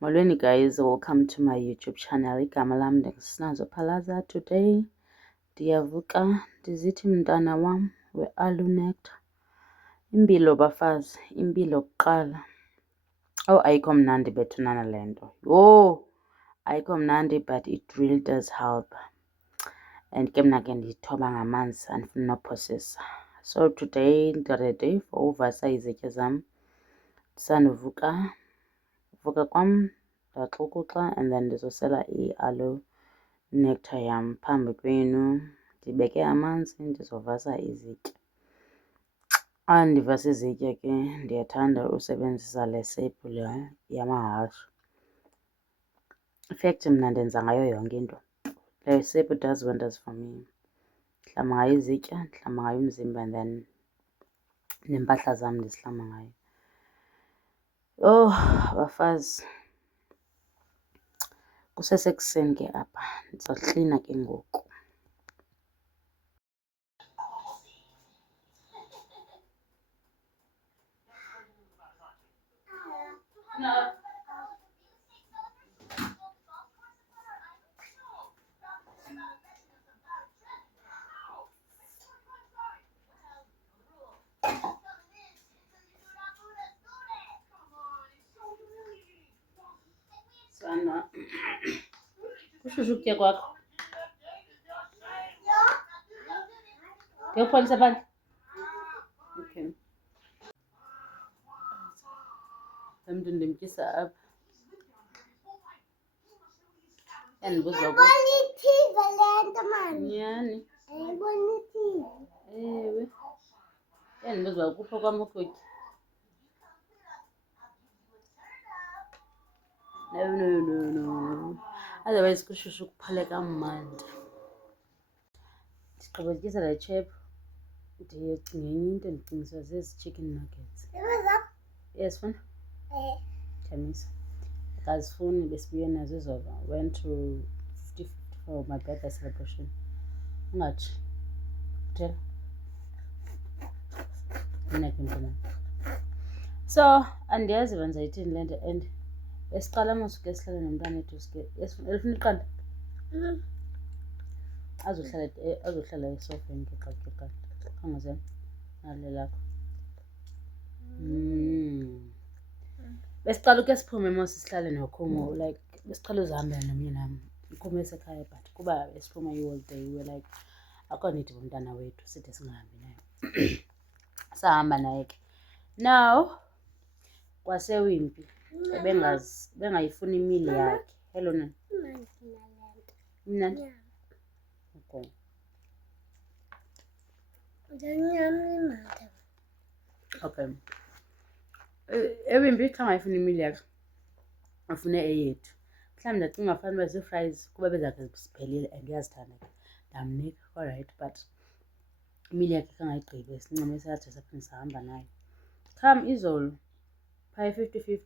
Molweni guys, welcome to my YouTube channel. Igama lam ndinguSinazo Phalaza. Today ndiyavuka ndizithi mntana wam we-Alunectar. Impilo bafazi, impilo kuqala. Ayikho mnandi bethunana le nto. Yho, ayikho mnandi but it really does help. And ke mna ke ndiyithoba ngamanzi andifuni nophosisa. So today ndiredi for uvasa izitya zam. Ndisanduvuka kwam ndaxukuxa and then ndizosela i-aloe nectar yam phambi kwenu. Ndibeke amanzi ndizovasa izitya. Xa ndivasa izitya ke ndiyathanda usebenzisa le sephu le yamahashe. In fact mna ndenza ngayo yonke into. Le sephu does wonders for me. Ndihlamba ngayo izitya, ndihlamba ngayo umzimba and then neempahla zam ndizihlamba ngayo. Oh bafazi, kusesekuseni ke apha, ndizoklina ke ngoku. Sana kushushu ukutya kwakho. Ndiyopholisa phandle? Okay. Lo mntu ndimtyisa apha. Yandibuza Ayibonithiva le nto mani. nyhani. Ayibonithiva. Ewe. Yandibuza ukupha kwam ukutya. No. Otherwise kushushu kuphale kamandi. Ndigqibotyisa le chephu. Ndicinga enye into ndicingiswa zezi chicken nuggets. Yes, funa? Thamisa. Akazifuni besibuye nazo izolo. Went to 50 for my birthday celebration. Ungathi. Thela. Unakho mntwana. So, andiyazi benza yithini le nto and esiqala masuke sihlale nomntana ethu sike. Elifuna iqanda? Azohlala esofeni ke xa ke kanti. Khangazana. Nale lakho. Besiqala uke siphume mos sihlale noKhumo, like besiqala uzihambela nomnyanam. uKhumo esekhaya but kuba esiphuma i-holiday we like akho need umntana wethu sithi singahambi naye. Sahamba naye ke. Now kwaseWimpy bengayifuni imili yakhe. Hello nani? Mnandi. Okay. Okay. eWimpy xa ngayifuni imili yakhe afune eyethu. Mhlawumbi ndacinga fanuba zii-fries kuba bezakhe ziphelile and uyazithanda ke ndamnika alright but imili yakhe kangayigqibi esincime sathi saphinde sahamba naye. Come izolo phaa e-50-50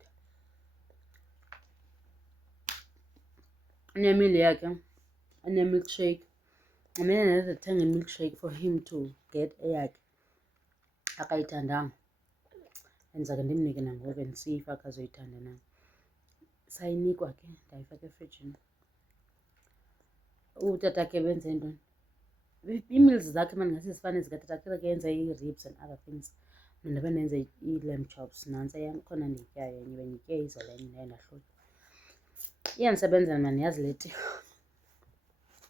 unemili yakhe ene-milkshake. Amele ndazothenga i-milkshake for him to get eyakhe akayithandanga. Ndizake ndimnike nangoku and see if akazoyithanda na. Sayinikwa ke ndayifaka efrijini. Utata ke benze ntoni? Ii-meals zakhe mani ngasi zifane zikatata ke yenza ii-ribs and other things. Mna ndabe ndenze ii-lamb chops nantsi yam khona ndiyityayo enye bendiyitye izolo enye ndaye ndahlutha. Iyandisebenzela mani yazi leti.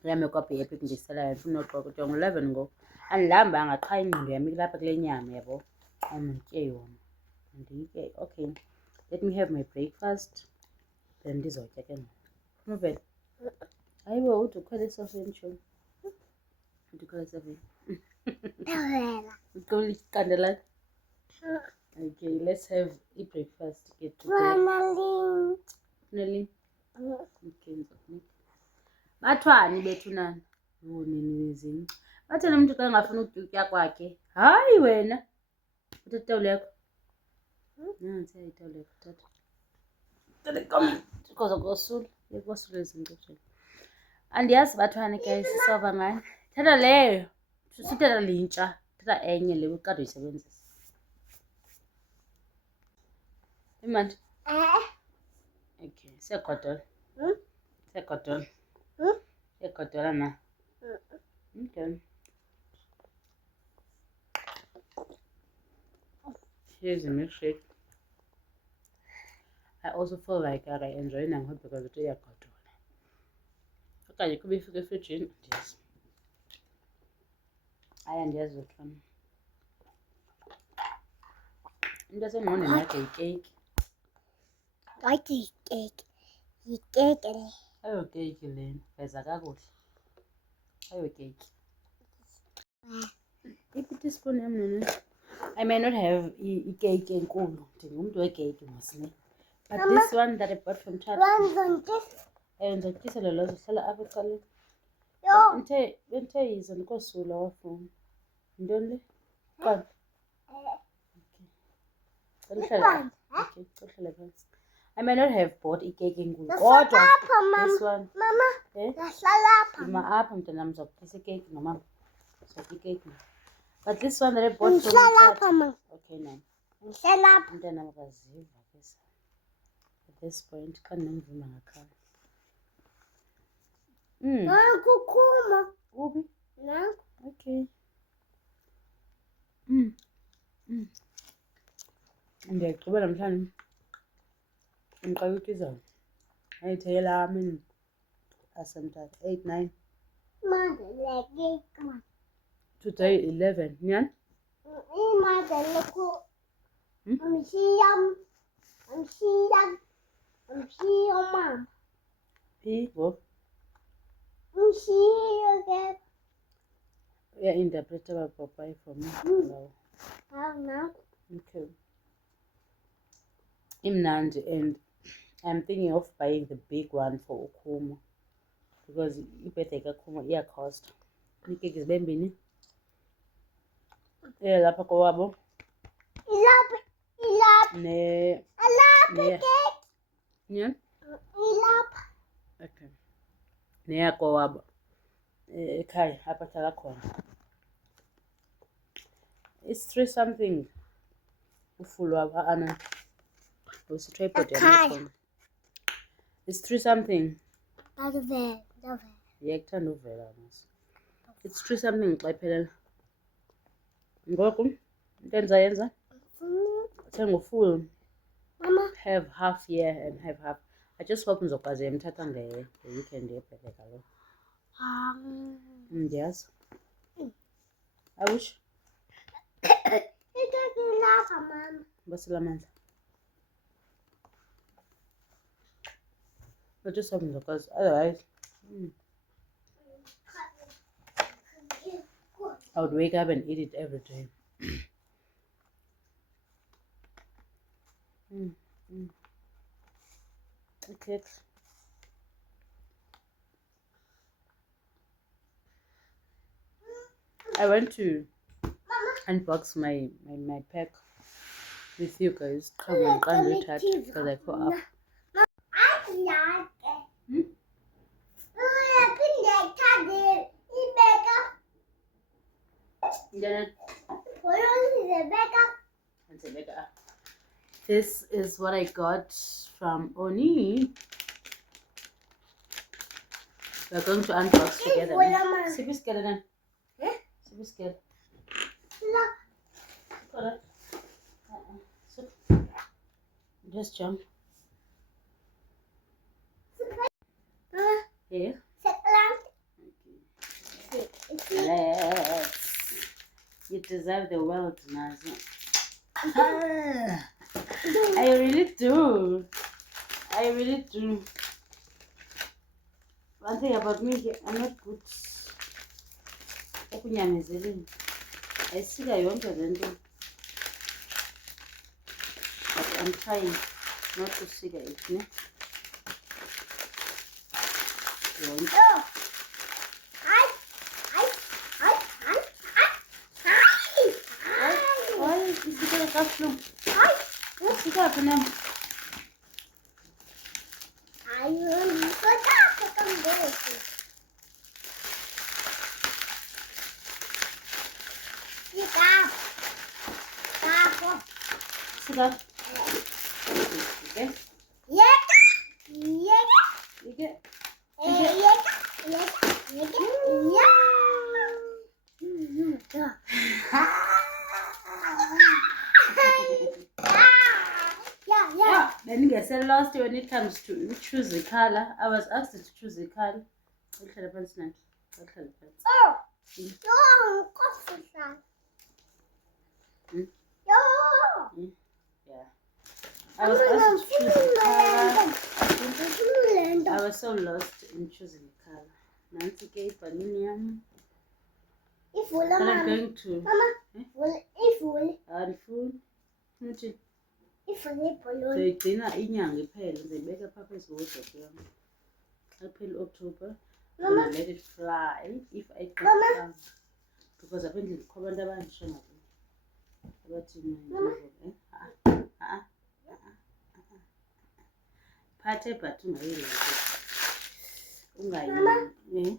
Yam ekwaphi epic ndiyiselayo ndifuna noxoka kuthiwa ngu-11 ngoku. Andilambanga qha ingqondo yam ilapha kule nyama yabo. Manditye yona. Ndiyitye. Okay. Let me have my breakfast. Then ndizotya ke ngoku. Funa uvela? Hayibo ude ukhwele esofeni tshomi. Ude ukhwele esofeni. Uqole iqanda lakho. Okay, let's have i-breakfast ke today. Nelly. Okay, ngizokunika. Bathwani bethunana? Yho nini nezinci. Bathena umuntu xa engafuni ukutya kwakhe. Hayi wena. Uthatha itawuli yakho. Nansi itawuli yakho tata. Tata come. Koza kosula. Yekosula izinto nje. Andiyazi bathwani guys sisova ngani. Thatha leyo. Sithatha lintsha. Thatha enye le uqade uyisebenzisa. Imandi. Eh? Okay, siyagodola. Hmm? Siyagodola. Hmm? Siyagodola na. Okay. Here's a milkshake. I also feel like I enjoy nango because it's iyagodola. Okanye kuba ifike efrijini ndiyazi. Aya ndiyazi uthona. Into esengqondweni yakhe yikeyiki. What is cake? You cake and Ayo keyiki lena. Veza kakuhle. Ayo keyiki. I-teaspoon yam nene. I may not have ikeyiki enkulu. Ndingumntu wekeyiki mosne. But Mama. this one that I bought from Tata. runs on this. Ndizokutyisela lo zihlala apha ecaleni. Yo. Benthe yize ndikosula wafuna. Yintoni le? Qala. One. Okay, uhlale phantsi. I may not have bought ikeyiki enkulu. The Kodwa salapa, this Mama. one. Mama. Eh? The salapa. Yima apha mntanam ndizokutyisa ikeyiki nomama. Ndizotya ikeyiki. But this one that I bought from Salapa, Tata. Mama. Okay, now. Salapa. Umntanam akaziva ke at this point xa ndinomvuma ngakhala. Nanku kuma. Ubi? Nanku. Okay. Ndiyagqiba namhlanje. Ndiqala utyiza. Ayithela mini asemthatha 8 9 Mother, like come on. today 11 nyani. Mother, look. I'm seeing. I'm seeing. I'm seeing, Mom. Phi ngoku I'm seeing again. uya-interpreta bapapayi for me. Wow. Oh, no. Okay. Imnandi and I'm thinking of buying the big one for Ukuma because ibirthday kaKhuma iyacosta. Iikeki zibe mbini. Lapha kowabo ne nyani. Okay. Neyakowabo ekhaya apha hlala khona. It's 3 something ufulo apha ana usitripod yakhona. It's 3 something. Yakuthanda uvela mos. It's 3 something xa iphelela. Ngoku into endizayenza thenga ufull. Mama. Have half year and have half. I just hope ndizokwazi emthatha nge-weekend yebhede kaloku. Ndiyazi. I wish. Basela amanzi. I just hope ndizokwazi. Otherwise, I would wake up and eat it every day. Okay. I went to unbox my pack with you guys. Come on, can't do that because I put up. This is what I got from Oni. We're going to unbox together. See who's scared then. See who's scared. Just jump. Here. Let's. You deserve the world, Nazo. I really do. I really do. One thing about me, I'm not good. Ekunyamezeli. Ayisika yonke lento. But I'm trying not to sika it, ne? Yonke. Ay, isika kakhulu. Isika phela. Sika. Okay? Yeka. Yeka. Okay. Yeka. Yeka. Yeka. Yeah, then get lost when it comes to choose a color. I was asked to choose a color. Oh, no, coffee. Hmm? No. Yeah. I was asked to choose a color. I was so lost in choosing a color. Nancy gave aluminium. But I'm going to. And food. Soyigcina inyanga iphele ndizayibeka phaa phezu kwewardrobe yam. Xa iphela October, I'm gonna let it fly if I can. Because apha endlini kukho abantu abandisha ngakuyo. Abathi phathe but ungayi.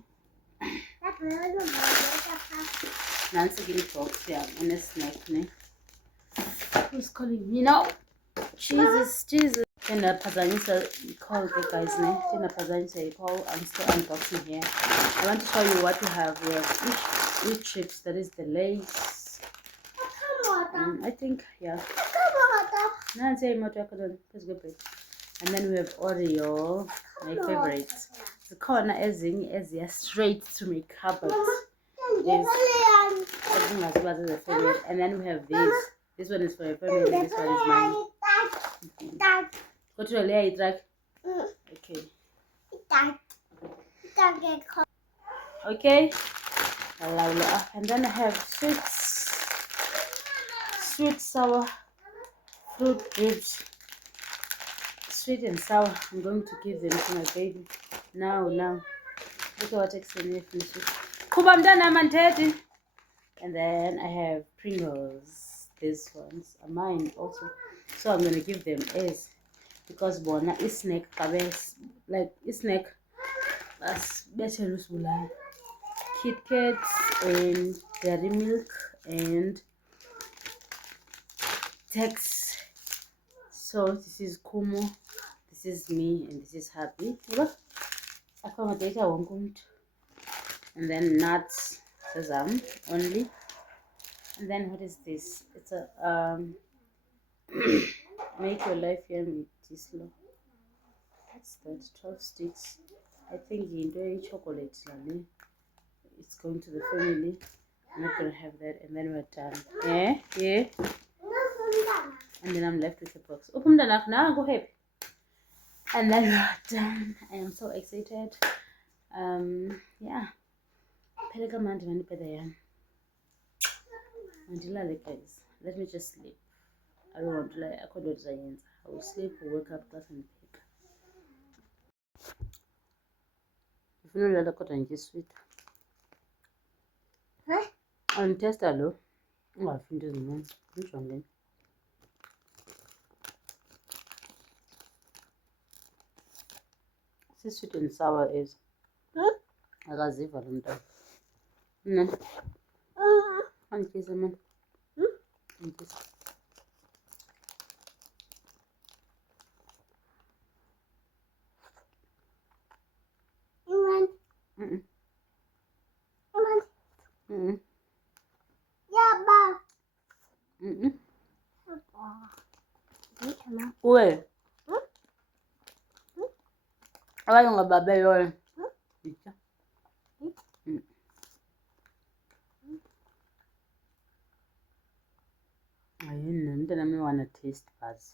Nansi ke i-box yam ene-snack ne. Who's calling me now? Jesus. Ndaphazanyisa i-call ke guys ne. Ndaphazanyisa i-call. I'm still unboxing here. I want to show you what we have. We have each chips. That is the Lay's. I think yeah. Nansi imoto yakho lona phezu kwebhedi. And then we have Oreo, my favorite. Zikhona ezinye eziya straight to my cupboard. And then we have this. This one is for your family. This one is mine. Go to the layer track. Okay. Okay. And then I have sweet sour fruit ribs. Sweet and sour. I'm going to give them to my baby. Now. Look at what extended finish. Kuba mntana manteti. And then I have Pringles. These ones are mine also. So I'm gonna give them as because bona is snack like is snack as better usbulala. Kit Kats and Dairy Milk and Tex. So this is Kumo, this is me, and this is Happy. Accommodate won't. And then nuts, sesame only. And then what is this? It's a make your life yummy Tislo. What's that? 12 sticks. I think into chocolate. It's going to the family. I'm not gonna have that, and then we're done. Yeah. And then I'm left with the box. Open the knock now. Go ahead. And then we're done. I am so excited. Yeah. Guys, let me just sleep. I don't want to lie. I will sleep, wake up, class and pick. If you know that I just sweet. And test hello. Oh, I think this one. Which one then? This sweet and sour is. I got zip on them. No. And kiss them on. And kiss. Uwe. Abanye ngababe yona. I didn't know. I wanna taste buds.